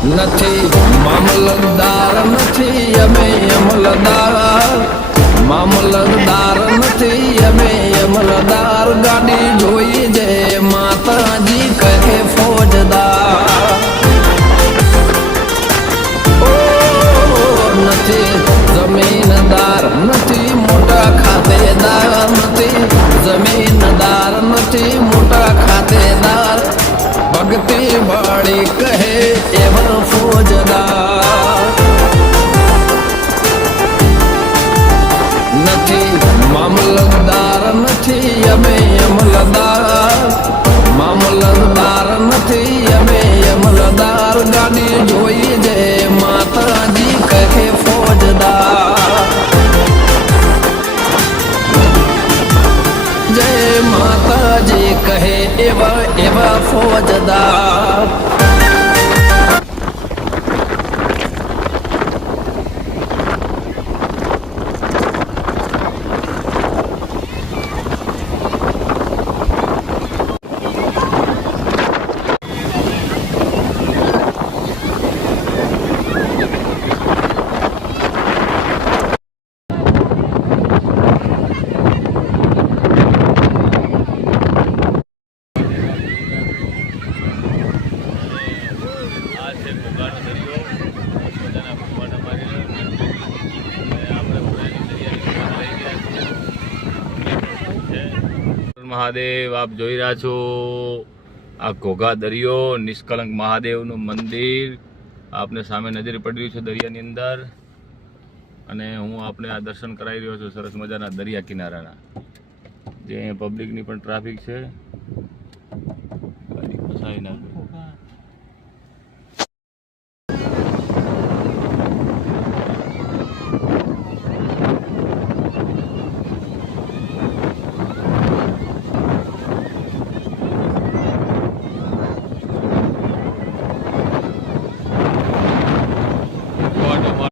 નથી મામલતદાર નથી અમે અમલદાર મામલતદાર નથી અમે અમલદાર ગાડી જોઈ જે માતાજી કહે ફોજદાર નથી જમીનદાર નથી મોટા ખાતેદાર નથી જમીનદાર નથી મોટા ખાતેદાર ભક્તિ વાળી કહે એવા ફોજદાર નથી મામલતદાર નથી અમે અમલદાર મામલતદાર નથી અમે અમલદાર ગાડી જોઈ જે માતાજી કહે ફોજદાર જય માતાજી કહે એવા એવા ફોજદાર મહાદેવ આપ જોઈ રહ્યા છો આ ઘોઘા દરિયો નિષ્કલંક મહાદેવનું મંદિર આપને સામે નજરે પડી રહ્યું છે દરિયાની અંદર અને હું આપને આ દર્શન કરાવી રહ્યો છું સરસ મજાના દરિયા કિનારાના જે પબ્લિકની પણ ટ્રાફિક છે ફસાઈ નાખ્યું